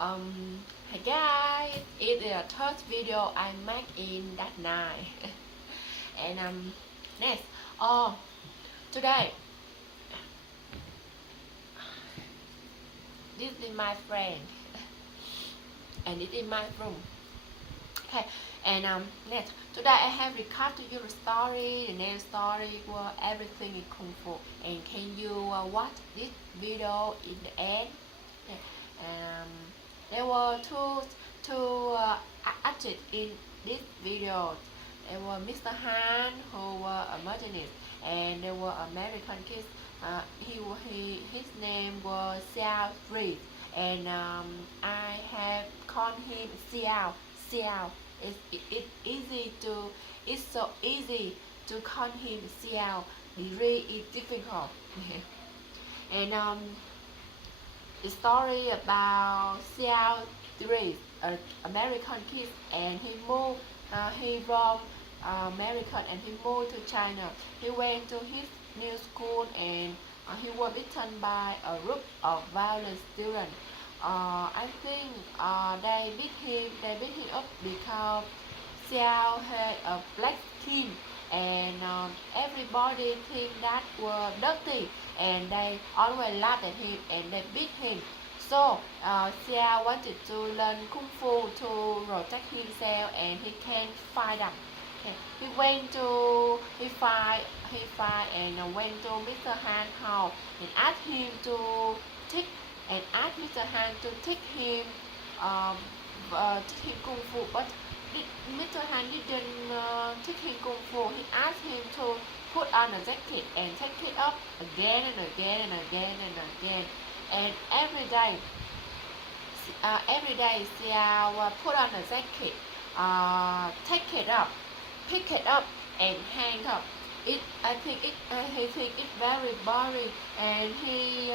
Hi guys, it's the third video I make in that night. And next, oh, today, this is my friend, and it is my room. Okay, and next, today I have recorded to you the story, the name story, where everything is Kung Fu. And can you watch this video in the end? Okay. There were two actors in this video. There were Mr. Han, who were a machinist, and there were American kids. His name was Xiao Reed, and I have called him Xiao. Xiao. It's so easy to call him Xiao. It really is difficult. And the story about Xiao Reed, an American kid, and he from American, and he moved to China. He went to his new school, and he was beaten by a group of violent students. I think they beat him up because Xiao had a black skin, and everybody think that were dirty, and they always laugh at him and they beat him. So Xiao wanted to learn Kung Fu to protect himself, and he can fight them. Okay. He fight and went to Mr. Han's house and asked him to teach Mr. Han to teach him Kung Fu, but Mr. Han didn't teach him Kung Fu. He asked him to put on a jacket and take it up again and again and again and again. And every day Xiao put on a jacket, take it up, pick it up, and hang up. He think it's very boring, and he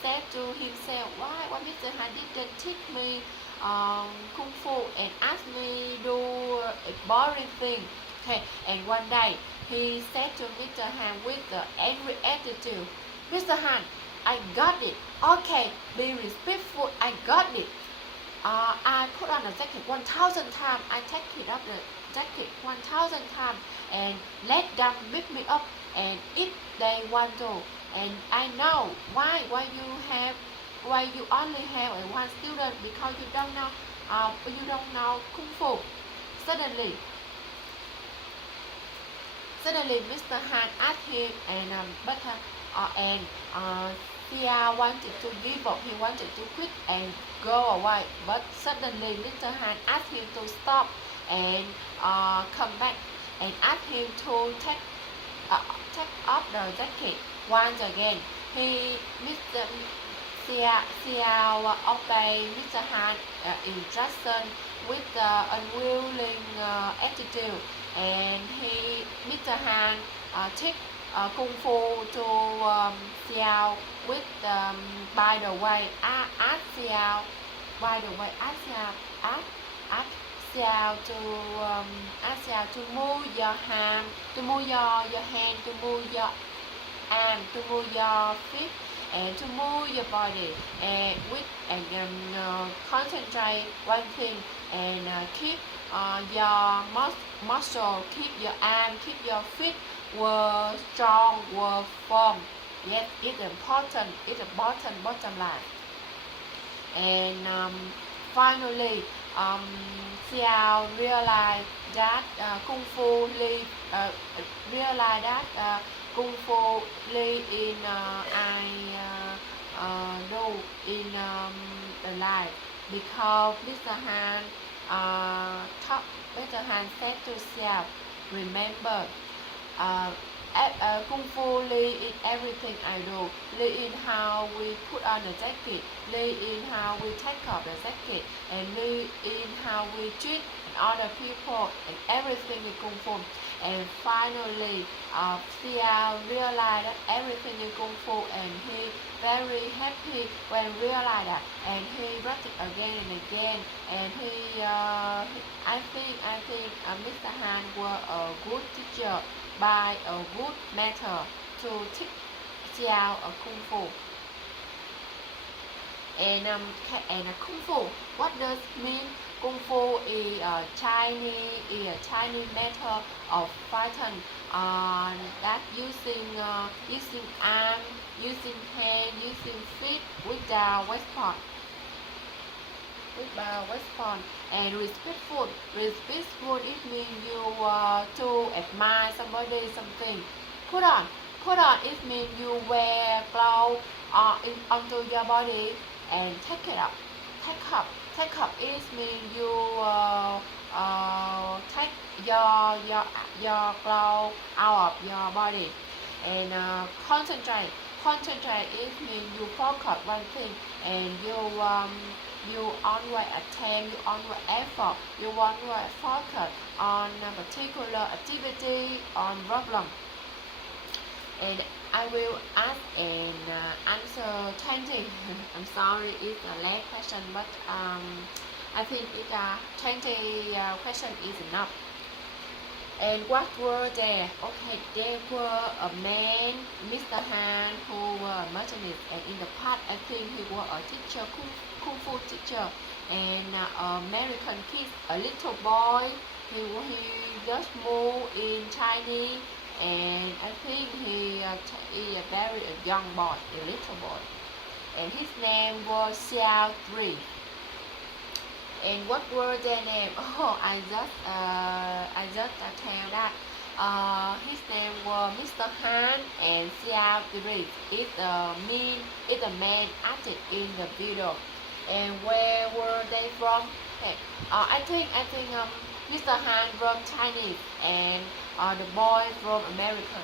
said to himself, why Mr. Han didn't teach me Kung Fu and asked me do a boring thing. Okay, and one day he said to Mr. Han with the angry attitude, Mr. Han, I got it. Okay, be respectful. I got it. I put on a jacket 1,000 times. I take it up the jacket 1,000 times and let them beat me up. And if they want to, and I know why you only have one student, because you don't know Kung Fu. Suddenly Mr. Han asked him, and Tia wanted to give up. He wanted to quit and go away, but suddenly Mr. Han asked him to stop and come back, and asked him to take off the jacket once again. Mr. Xiao obeyed Mr. Han's instruction with unwilling attitude, and Mr. Han teach Kung Fu to Xiao with by the way, ask Xiao to move your hand, to move your hand, to move your arm, to move your feet, and to move your body, and concentrate one thing, and keep your muscle, keep your arm, keep your feet were strong, were firm. Yes, it's important. It's a bottom line. And finally, Xiao realized that Kung Fu live in the life, because Mr. Han said to Xiao, remember, Kung Fu live in everything I do. Live in how we put on the jacket, live in how we take off the jacket, and live in how we treat other people, and everything is Kung Fu. And finally, Xiao realized that everything is Kung Fu, and he very happy when realized that, and he practiced again and again. And I think Mr. Han was a good teacher by a good method to teach Xiao a Kung Fu. And Kung Fu. What does mean? Kung Fu is a Chinese method of fighting that using arm, using hand, using feet without weapon. And respectful. Respectful it means you to admire somebody something. Put on. Put on it means you wear clothes onto your body and take it up. Take up it means you take your clothes out of your body. And concentrate. Concentrate it means you focus one thing and you always attempt, you always effort, you always focus on a particular activity, on problem. And I will ask and answer 20. I'm sorry, it's a last question, but I think it 20 question is enough. And what were there? Okay, there were a man, Mr. Han, who were a machinist, and in the past, I think he was a teacher, Kung Fu teacher, and American kid, a little boy. He just moved in Chinese, and I think he is a very young boy, a little boy, and his name was Xiao Three. And what were their name? Oh, I just tell that. His name was Mr. Han and Xiao Three. It's a man acted in the video. And where were they from? Okay. I think Mr. Han from Chinese and the boy from America.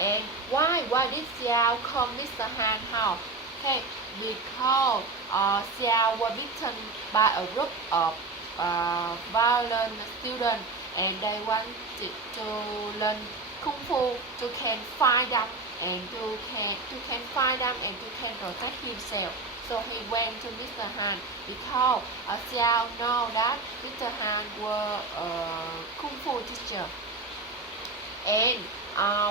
And why did Xiao call Mr. Han house? Okay, because Xiao was beaten by a group of violent students, and they wanted to learn Kung Fu to can fight them and to can fight them and to can protect himself. So he went to Mr. Han because Xiao know that Mr. Han was a Kung Fu teacher. And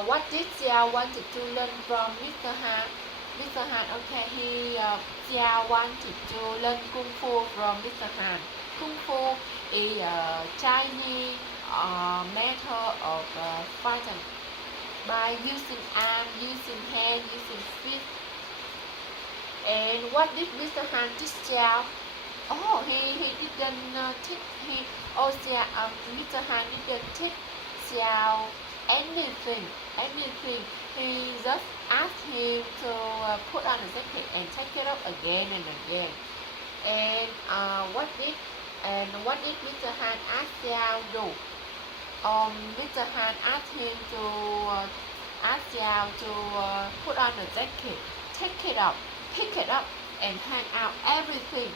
what did Xiao wanted to learn from Mr. Han? Mr. Han, okay, Xiao wanted to learn Kung Fu from Mr. Han. Kung Fu is a Chinese method of fighting by using arm, using hand, using feet. And what did Mr. Han teach Xiao? Oh, he didn't teach Mr. Han didn't teach Xiao anything. He just asked him to put on a jacket and take it up again and again. And what did Mr. Han ask Xiao do? Mr. Han asked him to ask Xiao to put on a jacket, take it up, pick it up, and hang out every day.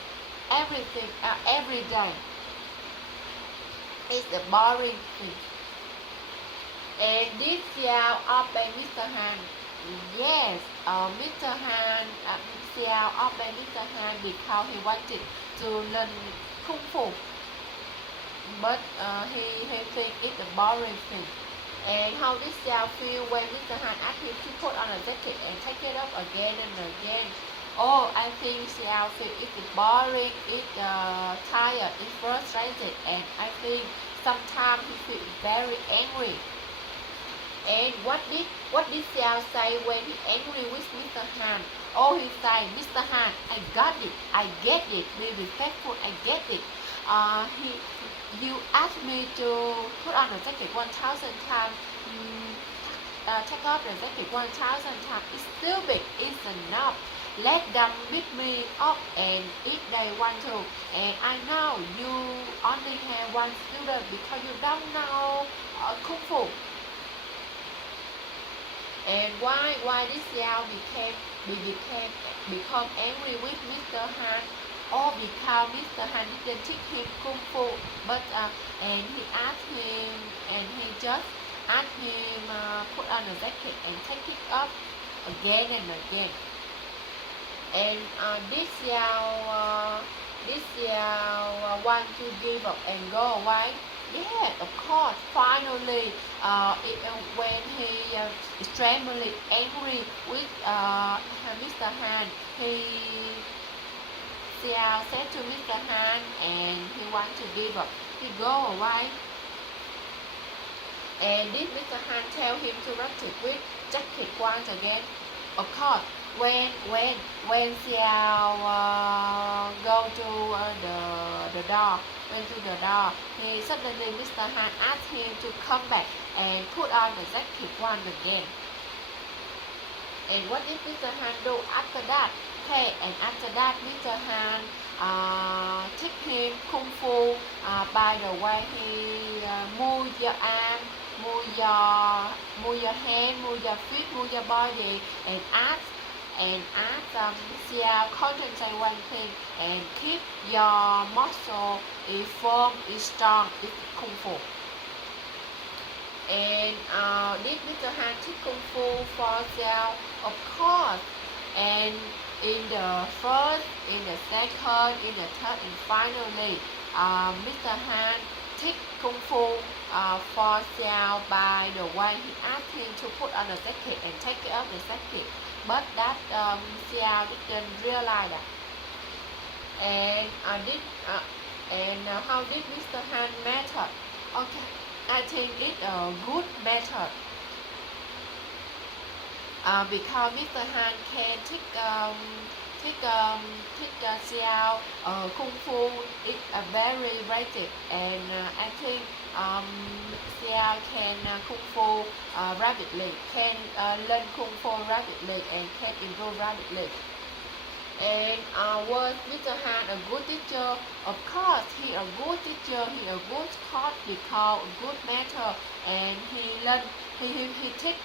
It's a boring thing. And did Xiao obey Mr. Han? Yes, Mr. Han, Xiao obeyed Mr. Han because he wanted to learn Kung Fu. But he think it's a boring thing. And how did Xiao feel when Mr. Han asked him to put on a jacket and take it up again and again? Oh, I think Xiao feel it's boring, it's tired, it's frustrated, and I think sometimes he feels very angry. And what did Xiao say when he angry with Mr. Han? Oh, he said, Mr. Han, I got it, I get it, be respectful, I get it. You asked me to put on a jacket 1,000 times, take off the jacket 1,000 times. It's stupid, it's enough. Let them beat me up and if they want to. And I know you only have one student because you don't know Kung Fu. And why did Xiao become angry with Mr. Han? Oh, because Mr. Han didn't teach him Kung Fu, but and he asked him, and he just asked him put on a jacket and take it up again and again. And this Xiao want to give up and go away? Yeah, of course. Finally, when he extremely angry with Mr. Han, Xiao said to Mr. Han, and he want to give up. He go away. And did Mr. Han tell him to practice with jacket once again? Of course. When Xiao go to the door, went to the door, he suddenly Mr. Han asked him to come back and put on the jacket once again. And what did Mr. Han do after that? Okay, and after that, Mr. Han teach him Kung Fu. By the way, he move your arm, move your hand, move your feet, move your body, and ask Xiao concentrate one thing and keep your muscle is firm, is strong, is Kung Fu. And did Mr. Han teach Kung Fu for Xiao? Of course. And in the first, in the second, in the third, and finally, Mr. Han teach Kung Fu for Xiao by the way he asked him to put on the jacket and take off the jacket. But that Xiao didn't realize that. And how did Mr. Han method? Okay, I think it's a good method. Because Mr. Han can teach Xiao Kung Fu is very rapid, and I think Xiao can Kung Fu rapidly, can learn Kung Fu rapidly, and can improve rapidly. And was Mr. Han a good teacher? Of course, he a good teacher. He a good coach because good mentor, and he learn. He teach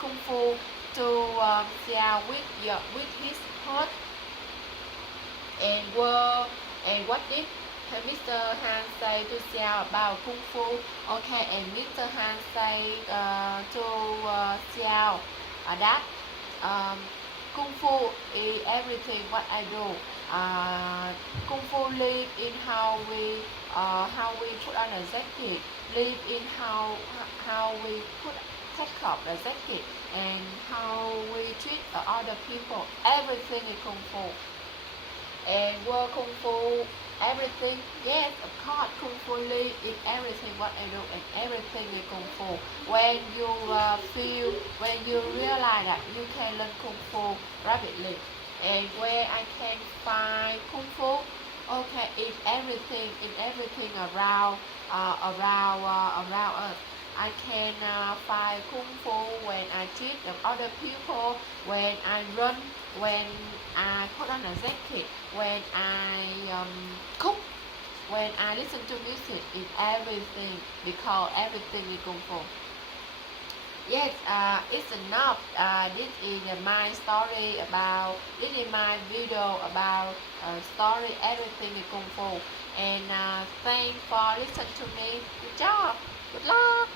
Kung Fu to Xiao with his coach. And what did Mr. Han say to Xiao about Kung Fu? Okay, and Mr. Han say to Xiao that Kung Fu is everything what I do. Kung Fu live in how we put on a jacket, live in how we take off the jacket, and how we treat other people. Everything is Kung Fu. And work Kung Fu, everything. Yes, of course, Kung Fu live in everything what I do, and everything is Kung Fu. When you when you realize that you can learn Kung Fu rapidly, and where I can find Kung Fu, okay, in everything around us. I can find Kung Fu when I treat the other people, when I run, when I put on a jacket, when I cook, when I listen to music, in everything, because everything is Kung Fu. Yes, it's enough. This is my story about, this is my video about story, everything is Kung Fu. And thanks for listening to me. Good job. Good luck.